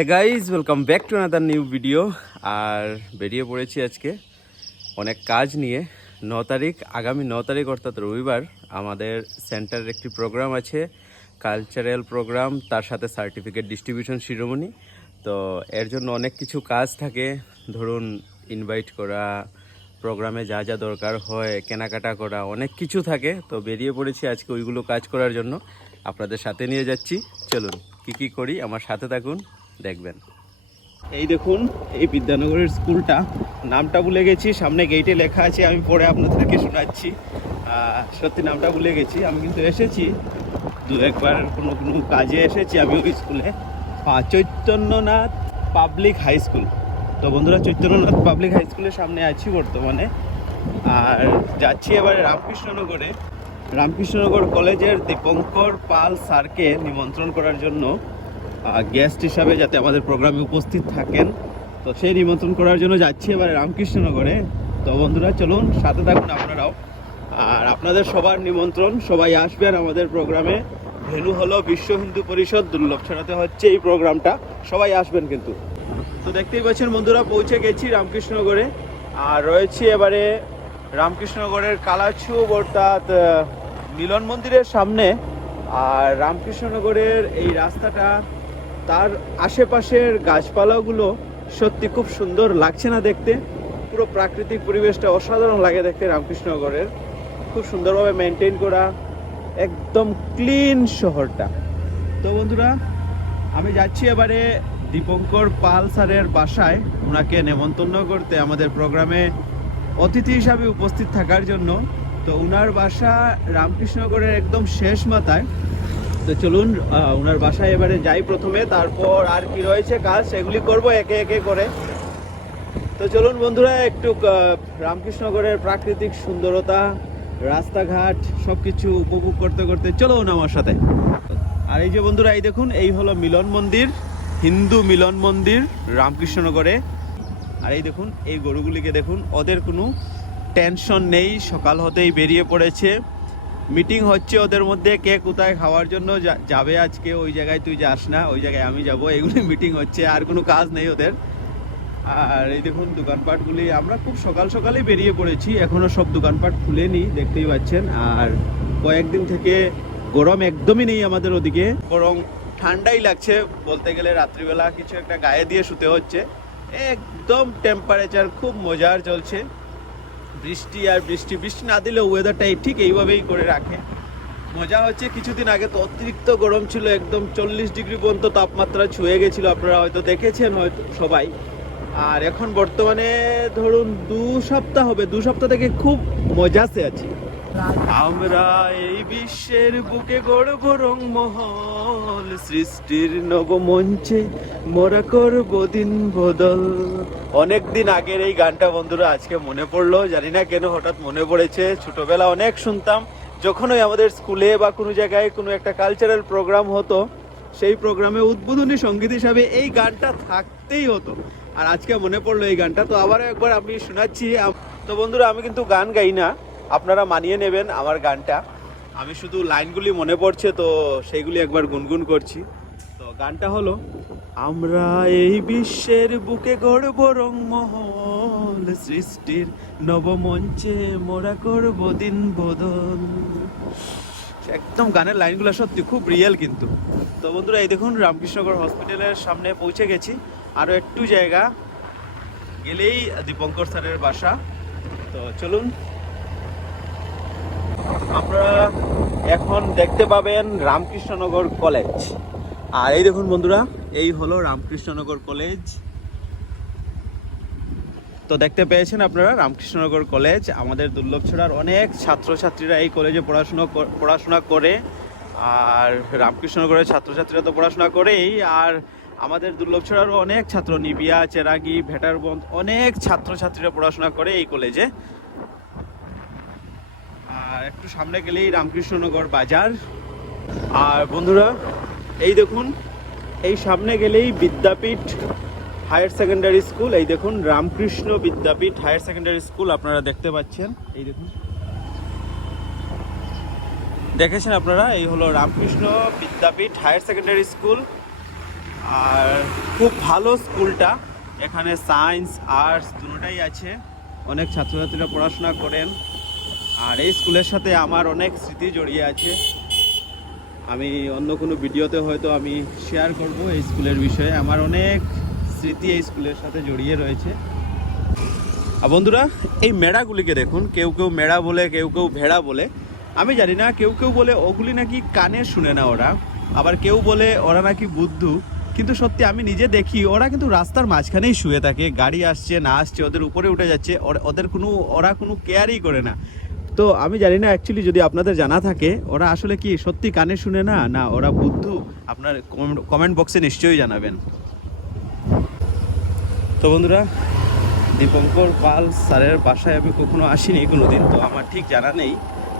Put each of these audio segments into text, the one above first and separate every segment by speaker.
Speaker 1: Hey guys welcome back to another new video আর বেরিয়ে পড়েছি আজকে অনেক কাজ নিয়ে। ন তারিখ, আগামী ন তারিখ অর্থাৎ রবিবার আমাদের সেন্টারের একটি প্রোগ্রাম আছে, কালচারাল প্রোগ্রাম, তার সাথে সার্টিফিকেট ডিস্ট্রিবিউশন শিরোমণি। তো এর জন্য অনেক কিছু কাজ থাকে। ধরুন ইনভাইট করা, প্রোগ্রামে যা যা দরকার হয়, কেনাকাটা করা, অনেক কিছু থাকে। তো বেরিয়ে পড়েছি আজকে ওইগুলো কাজ করার জন্য। আপনাদের সাথে নিয়ে যাচ্ছি। চলুন, কি কি করি? আমার সাথে থাকুন। দেখবেন। এই দেখুন, এই বিদ্যানগরের স্কুলটা। নামটা ভুলে গেছি, সামনে গেটে লেখা আছে, আমি পরে আপনাদেরকে শোনাচ্ছি। সত্যি নামটা ভুলে গেছি, আমি কিন্তু এসেছি। দু একবার কোনো কোনো কাজে এসেছি আমি ওই স্কুলে। Chaitanyanath public high school. তো বন্ধুরা, চৈতন্যনাথ পাবলিক হাই স্কুলের সামনে আছি বর্তমানে। আর যাচ্ছি এবারে রামকৃষ্ণনগরে। রামকৃষ্ণনগর কলেজের দীপঙ্কর পাল স্যারকে নিমন্ত্রণ করার জন্য। গেস্ট হিসাবে যাতে আমাদের প্রোগ্রামে উপস্থিত থাকেন। তো সেই নিমন্ত্রণ করার জন্য যাচ্ছি এবারে রামকৃষ্ণনগরে। তো বন্ধুরা, চলুন, সাথে থাকুন আপনারাও। আর আপনাদের সবার নিমন্ত্রণ, সবাই আসবেন আমাদের প্রোগ্রামে ভেনু হলো বিশ্ব হিন্দু পরিষদ, দুর্লভ ছড়াতে হচ্ছে এই প্রোগ্রামটা সবাই আসবেন কিন্তু। তো দেখতেই পাচ্ছেন বন্ধুরা, পৌঁছে গেছি রামকৃষ্ণনগরে। আর রয়েছি এবারে রামকৃষ্ণনগরের কালাছু অর্থাৎ মিলন মন্দিরের সামনে। আর রামকৃষ্ণনগরের এই রাস্তাটা তার আশেপাশের গাছপালাগুলো সত্যি খুব সুন্দর লাগছে না দেখতে। পুরো প্রাকৃতিক পরিবেশটা অসাধারণ লাগে দেখতে রামকৃষ্ণনগরের। খুব সুন্দরভাবে মেনটেন করা, একদম ক্লিন শহরটা। তো বন্ধুরা, আমি যাচ্ছি এবারে দীপঙ্কর পাল স্যারের বাসায়। ওনাকে নেমন্তন্ন করতে আমাদের প্রোগ্রামে অতিথি হিসাবে উপস্থিত থাকার জন্য। তো উনার বাসা রামকৃষ্ণনগরের একদম শেষ মাথায়। তো চলুন ওনার বাসায় এবারে যাই প্রথমে তারপর আর কি রয়েছে কাজ সেগুলি করব একে একে করে। তো চলুন বন্ধুরা একটু আহ, রামকৃষ্ণনগরের প্রাকৃতিক সুন্দরতা রাস্তাঘাট সব কিছু উপভোগ করতে করতে চলুন আমার সাথে। আর এই যে বন্ধুরা এই দেখুন এই হলো মিলন মন্দির হিন্দু মিলন মন্দির রামকৃষ্ণনগরে। আর এই দেখুন এই গরুগুলিকে দেখুন ওদের কোনো টেনশন নেই সকাল হতেই বেরিয়ে পড়েছে। মিটিং হচ্ছে ওদের মধ্যে কে কোথায় খাওয়ার জন্য যাবে আজকে, ওই জায়গায় তুই যাস না, ওই জায়গায় আমি যাব এগুলি মিটিং হচ্ছে, আর কোনো কাজ নেই ওদের। আর এই দেখুন দোকানপাটগুলি, আমরা খুব সকাল সকালেই বেরিয়ে পড়েছি, এখনও সব দোকানপাট খুলেনি, দেখতেই পাচ্ছেন। আর কয়েকদিন থেকে গরম একদমই নেই আমাদের ওদিকে। বরং ঠান্ডাই লাগছে, বলতে গেলে রাত্রিবেলা কিছু একটা গায়ে দিয়ে শুতে হচ্ছে। একদম টেম্পারেচার খুব মজার চলছে। বৃষ্টি আর বৃষ্টি বৃষ্টি না দিলে ওয়েদারটা ঠিক এইভাবেই করে রাখে। মজা হচ্ছে কিছুদিন আগে তো অতিরিক্ত গরম ছিল, একদম চল্লিশ ডিগ্রি পর্যন্ত তাপমাত্রা ছুঁয়ে গেছিল, আপনারা হয়তো দেখেছেন হয়তো সবাই। আর এখন বর্তমানে ধরুন দু সপ্তাহ হবে, দু সপ্তাহ থেকে খুব মজাতে আছি। আমরা এই বিশ্বের বুকে গড়ব রংমহল সৃষ্টির নবমঞ্চে মোরা করব দিন বদল। অনেক দিন আগের এই গানটা বন্ধুরা আজকে মনে পড়ল, জানি না কেন হঠাৎ মনে পড়েছে। ছোটবেলা অনেক শুনতাম, যখনই আমাদের স্কুলে বা কোনো জায়গায় কোনো একটা কালচারাল প্রোগ্রাম হতো, সেই প্রোগ্রামে উদ্বোধনী সংগীত হিসাবে এই গানটা থাকতেই হতো। আর আজকে মনে পড়ল এই গানটা, তো আবারও একবার আমি শোনাচ্ছি। তো বন্ধুরা, আমি কিন্তু গান গাই না। আপনারা মানিয়ে নেবেন আমার গানটা। আমি শুধু লাইনগুলি মনে পড়ছে, তো সেইগুলি একবার গুনগুন করছি। তো গানটা হলো, আমরা এই বিশ্বের বুকে গড়ব রংমহল, সৃষ্টির নবমঞ্চে মোরা করব দিন বদল। একদম গানের লাইনগুলো সত্যি খুব রিয়েল কিন্তু। তো বন্ধুরা, এই দেখুন, রামকৃষ্ণগড় হসপিটালের সামনে পৌঁছে গেছি। আরও একটু জায়গা গেলেই দীপঙ্কর স্যারের বাসা। তো চলুন আপনারা এখন দেখতে পাবেন রামকৃষ্ণনগর কলেজ। আর এই দেখুন বন্ধুরা, এই হলো রামকৃষ্ণনগর কলেজ। তো দেখতে পেয়েছেন আপনারা, রামকৃষ্ণনগর কলেজ, আমাদের দুর্লভছড়ার অনেক ছাত্রছাত্রীরা এই কলেজে পড়াশোনা পড়াশোনা করে। আর রামকৃষ্ণনগরের ছাত্রছাত্রীরা তো পড়াশোনা করেই। আর আমাদের দুর্লভছড়ারও অনেক ছাত্র, নিবিয়া, চেরাগি ভেটারবন্ধ অনেক ছাত্রছাত্রীরা পড়াশোনা করে এই কলেজে। আর একটু সামনে গেলেই রামকৃষ্ণনগর বাজার। আর বন্ধুরা, এই দেখুন, এই সামনে গেলেই বিদ্যাপীঠ হায়ার সেকেন্ডারি স্কুল। এই দেখুন, Ramakrishna Vidyapith higher secondary school আপনারা দেখতে পাচ্ছেন। এই দেখুন। দেখেছেন আপনারা? এই হলো Ramakrishna Vidyapith higher secondary school. আর খুব ভালো স্কুলটা। এখানে সায়েন্স, আর্টস, দুটোটাই আছে। অনেক ছাত্রছাত্রীরা পড়াশোনা করেন। আর এই স্কুলের সাথে আমার অনেক স্মৃতি জড়িয়ে আছে। আমি অন্য কোনো ভিডিওতে হয়তো আমি শেয়ার করব এই স্কুলের বিষয়ে। আমার অনেক স্মৃতি এই স্কুলের সাথে জড়িয়ে রয়েছে। আর বন্ধুরা, এই মেড়াগুলিকে দেখুন, কেউ কেউ মেড়া বলে, কেউ কেউ ভেড়া বলে। আমি জানি না, কেউ কেউ বলে ওগুলি নাকি কানে শুনে না ওরা। আবার কেউ বলে ওরা নাকি বুদ্ধু। কিন্তু সত্যি আমি নিজে দেখি, ওরা কিন্তু রাস্তার মাঝখানেই শুয়ে থাকে। গাড়ি আসছে, না আসছে, ওদের উপরে উঠে যাচ্ছে। ওদের কোনো ওরা কোনো কেয়ারই করে না। তো আমি জানি না অ্যাকচুয়ালি যদি আপনাদের জানা থাকে, ওরা আসলে কি সত্যি কানে শুনে না না ওরা বুদ্ধু? আপনার কমেন্ট বক্সে নিশ্চয়ই জানাবেন। তো বন্ধুরা, দীপঙ্কর পাল স্যারের বাসায় আমি কখনো আসিনি কোনোদিন, তো আমার ঠিক জানা নেই।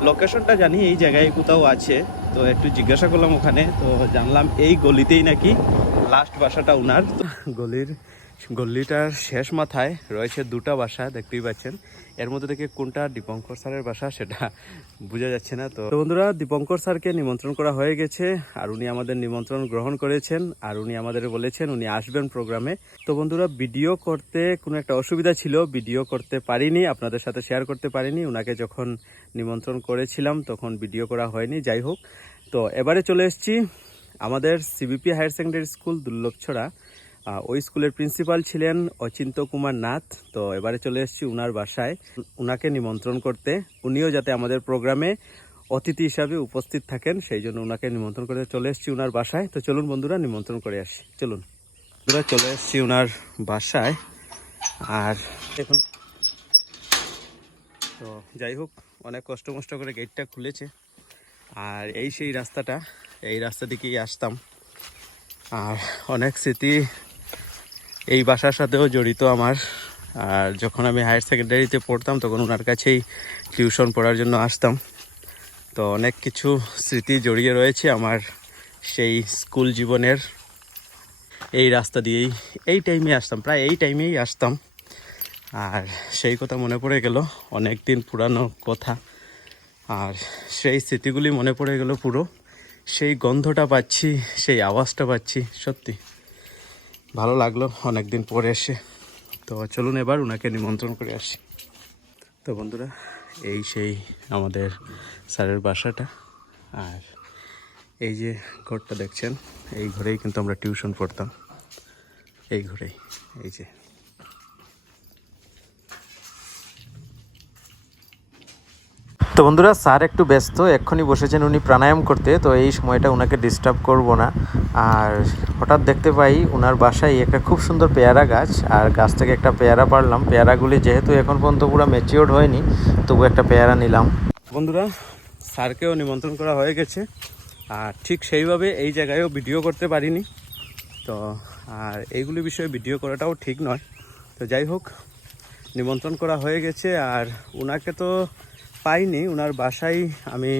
Speaker 1: লোকেশনটা জানি এই জায়গায় কোথাও আছে, তো একটু জিজ্ঞাসা করলাম ওখানে, তো জানলাম এই গলিতেই নাকি লাস্ট বাসাটা উনার। গলির গল্লিটার শেষ মাথায় রয়েছে দুটা বাসা, দেখতেই পাচ্ছেন। এর মধ্যে থেকে কোনটা দীপঙ্কর স্যারের বাসা সেটা বোঝা যাচ্ছে না। তো বন্ধুরা, দীপঙ্কর স্যারকে নিমন্ত্রণ করা হয়ে গেছে আর উনি আমাদের নিমন্ত্রণ গ্রহণ করেছেন আর উনি আমাদের বলেছেন উনি আসবেন প্রোগ্রামে। তো বন্ধুরা, ভিডিও করতে কোনো একটা অসুবিধা ছিল, ভিডিও করতে পারিনি, আপনাদের সাথে শেয়ার করতে পারিনি ওনাকে যখন নিমন্ত্রণ করেছিলাম তখন ভিডিও করা হয়নি, যাই হোক। তো এবারে চলে এসছি আমাদের CBP higher secondary school Durlabhchhara. ওই স্কুলের প্রিন্সিপাল ছিলেন অচিন্ত কুমার নাথ। তো এবারে চলে এসেছি উনার বাসায়। উনাকে নিমন্ত্রণ করতে। উনিও যাতে আমাদের প্রোগ্রামে অতিথি হিসাবে উপস্থিত থাকেন, সেই জন্য উনাকে নিমন্ত্রণ করতে চলে এসেছি উনার বাসায়। তো চলুন বন্ধুরা, নিমন্ত্রণ করে আসি। চলুন। বন্ধুরা, চলে এসেছি উনার বাসায়। আর এখন তো যাই হোক, অনেক কষ্ট মষ্ট করে গেটটা খুলেছে। আর এই সেই রাস্তাটা, এই রাস্তা দিকেই আসতাম। আর অনেক স্মৃতি এই বাসার সাথেও জড়িত আমার। আর যখন আমি হায়ার সেকেন্ডারিতে পড়তাম, তখন ওনার কাছেই টিউশন পড়ার জন্য আসতাম। তো অনেক কিছু স্মৃতি জড়িয়ে রয়েছে আমার সেই স্কুল জীবনের। এই রাস্তা দিয়েই, এই টাইমে আসতাম, প্রায় এই টাইমেই আসতাম। আর সেই কথা মনে পড়ে গেল অনেক দিন পুরানো কথা। আর সেই স্মৃতিগুলি মনে পড়ে গেল পুরো। সেই গন্ধটা পাচ্ছি, সেই আওয়াজটা পাচ্ছি, সত্যি। ভালো লাগল অনেকদিন পরে এসে। তো চলুন এবার ওনাকে নিমন্ত্রণ করে আসি। তো বন্ধুরা, এই সেই আমাদের স্যারের বাসাটা। আর এই যে ঘরটা দেখছেন, এই ঘরেই কিন্তু আমরা টিউশন পড়তাম। এই ঘরেই, এই যে।
Speaker 2: তো বন্ধুরা, স্যার একটু ব্যস্ত, এক্ষুনি বসেছেন উনি প্রাণায়াম করতে, তো এই সময়টা ওনাকে ডিস্টার্ব করব না। আর হঠাৎ দেখতে পাই ওনার বাসায় একটা খুব সুন্দর পেয়ারা গাছ, আর গাছ থেকে একটা পেয়ারা পারলাম পেয়ারাগুলি যেহেতু এখন পর্যন্ত পুরো ম্যাচিওর্ড হয়নি, তবু একটা পেয়ারা নিলাম।
Speaker 1: বন্ধুরা, স্যারকেও নিমন্ত্রণ করা হয়ে গেছে। আর ঠিক সেইভাবে এই জায়গায়ও ভিডিও করতে পারিনি। তো, আর এইগুলি বিষয়ে ভিডিও করাটাও ঠিক নয়। তো যাই হোক, নিমন্ত্রণ করা হয়ে গেছে। আর ওনাকে তো পাইনি ওনার বাসায় আমি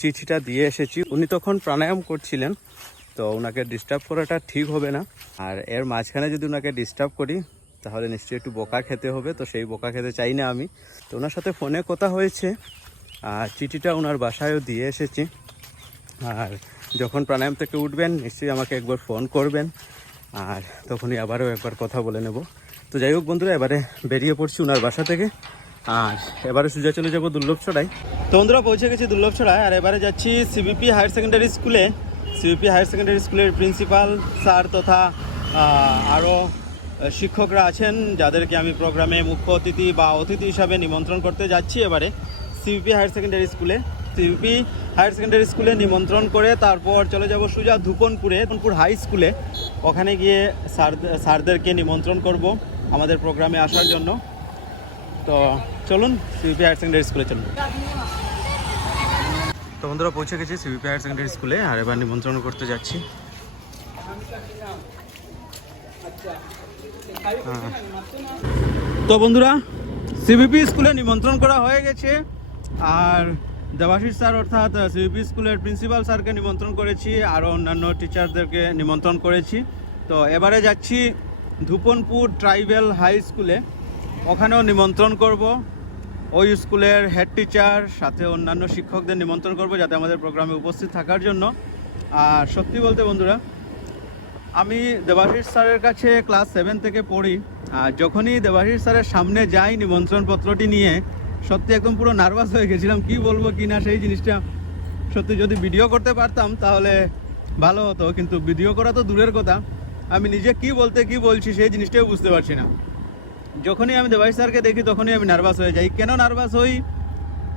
Speaker 1: চিঠিটা দিয়ে এসেছি। উনি তখন প্রাণায়াম করছিলেন, তো ওনাকে ডিস্টার্ব করাটা ঠিক হবে না। আর এর মাঝখানে যদি ওনাকে ডিস্টার্ব করি, তাহলে নিশ্চয়ই একটু বোকা খেতে হবে, তো সেই বোকা খেতে চাই না আমি। তো ওনার সাথে ফোনে কথা হয়েছে, আর চিঠিটা ওনার বাসায়ও দিয়ে এসেছি। আর যখন প্রাণায়াম থেকে উঠবেন, নিশ্চয়ই আমাকে একবার ফোন করবেন, আর তখনই আবারও একবার কথা বলে নেব। তো যাই হোক বন্ধুরা, এবারে বেরিয়ে পড়ছি ওনার বাসা থেকে। আর এবারে সোজা চলে যাব দুর্লভছড়ায় তো বন্ধুরা, পৌঁছে গেছি দুর্লভছড়ায় আর এবারে যাচ্ছি সিবিপি হায়ার সেকেন্ডারি স্কুলে সিবিপি হায়ার সেকেন্ডারি স্কুলের প্রিন্সিপাল স্যার তথা আরও শিক্ষকরা আছেন, যাদেরকে আমি প্রোগ্রামে মুখ্য অতিথি বা অতিথি হিসাবে নিমন্ত্রণ করতে যাচ্ছি এবারে সিবিপি হায়ার সেকেন্ডারি স্কুলে সিবিপি হায়ার সেকেন্ডারি স্কুলে নিমন্ত্রণ করে তারপর চলে যাব সুজা ধুপনপুরে, ধুপনপুর হাই স্কুলে ওখানে গিয়ে স্যার স্যারদেরকে নিমন্ত্রণ করব আমাদের প্রোগ্রামে আসার জন্য। তো চলুন সিবিপি হায়ার সেকেন্ডারি স্কুলে চলুন। তো বন্ধুরা পৌঁছে গেছি সিবিপি হায়ার সেকেন্ডারি স্কুলে আর এবার নিমন্ত্রণ করতে যাচ্ছি। তো বন্ধুরা সিবিপি স্কুলে নিমন্ত্রণ করা হয়ে গেছে। আর দেবাশিস স্যার অর্থাৎ সিবিপি স্কুলের প্রিন্সিপাল স্যারকে নিমন্ত্রণ করেছি। আরও অন্যান্য টিচারদেরকে নিমন্ত্রণ করেছি। তো এবারে যাচ্ছি ধুপনপুর ট্রাইবেল হাই স্কুলে ওখানেও নিমন্ত্রণ করব। ওই স্কুলের হেড টিচার সাথে অন্যান্য শিক্ষকদের নিমন্ত্রণ করব যাতে আমাদের প্রোগ্রামে উপস্থিত থাকার জন্য। আর সত্যি বলতে বন্ধুরা, আমি দেবাশিস স্যারের কাছে ক্লাস সেভেন থেকে পড়ি। আর যখনই দেবাশিস স্যারের সামনে যাই নিমন্ত্রণ পত্রটি নিয়ে, সত্যি একদম পুরো নার্ভাস হয়ে গেছিলাম, কি বলব, কি না, সেই জিনিসটা। সত্যি যদি ভিডিও করতে পারতাম, তাহলে ভালো হতো, কিন্তু ভিডিও করা তো দূরের কথা। আমি নিজে কি বলতে কি বলছি, সেই জিনিসটাও বুঝতে পারছি না। যখনই আমি দেবাশিস স্যারকে দেখি, তখনই আমি নার্ভাস হয়ে যাই। কেন নার্ভাস হই?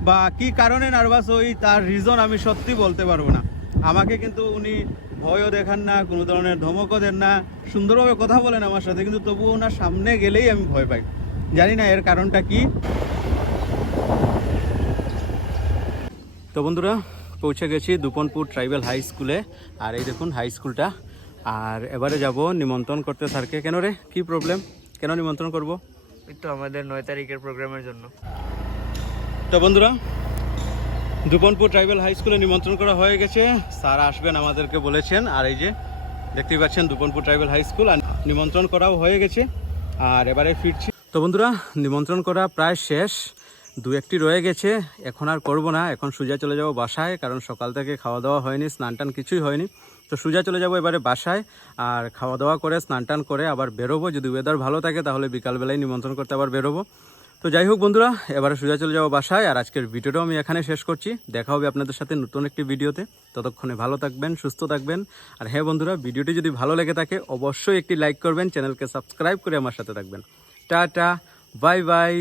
Speaker 1: বা কি কারণে নার্ভাস হই? তার রিজন আমি সত্যি বলতে পারব না। আমাকে কিন্তু উনি ভয়ও দেখান না, কোনো ধরনের ধমকও দেন না। সুন্দরভাবে কথা বলেন আমার সাথে, কিন্তু তবুও ওনার সামনে গেলেই আমি ভয় পাই। জানি না এর কারণটা কি। তো বন্ধুরা, পৌঁছে গেছি দুপনপুর ট্রাইবাল হাই স্কুলে। আর এই দেখুন হাই স্কুলটা। আর এবারে যাব নিমন্ত্রণ করতে স্যারকে। কেন রে? কি প্রবলেম কেন নিমন্ত্রণ করব?
Speaker 3: তো আমাদের নয় তারিখের প্রোগ্রামের জন্য।
Speaker 1: তো বন্ধুরা দুপনপুর ট্রাইবাল হাই স্কুলে নিমন্ত্রণ করা হয়ে গেছে। স্যার আসবেন আমাদেরকে বলেছেন আর এই যে দেখতেই পাচ্ছেন দুপনপুর ট্রাইবেল হাই স্কুল আর নিমন্ত্রণ করাও হয়ে গেছে। আর এবারে ফিরছি। তো বন্ধুরা নিমন্ত্রণ করা প্রায় শেষ। দু একটি রয়ে গেছে এখন আর করব না। এখন সুজা চলে যাব বাসায় কারণ সকাল থেকে খাওয়া দাওয়া হয়নি স্নান টান কিছুই হয়নি। তো সোজা চলে যাব এবারে বাসায়, আর খাওয়া দাওয়া করে স্নান টান করে আবার বেরোবো। যদি ওয়েদার ভালো থাকে তাহলে বিকালবেলায় নিমন্ত্রণ করতে আবার বেরোবো। তো যাই হোক বন্ধুরা, এবারে সোজা চলে যাব বাসায়, আর আজকের ভিডিওটাও আমি এখানে শেষ করছি। দেখা হবে আপনাদের সাথে নতুন একটি ভিডিওতে। ততক্ষণে ভালো থাকবেন, সুস্থ থাকবেন। আর হ্যাঁ বন্ধুরা, ভিডিওটি যদি ভালো লেগে থাকে, অবশ্যই একটি লাইক করবেন, চ্যানেলকে সাবস্ক্রাইব করে আমার সাথে থাকবেন। Tata, bye bye.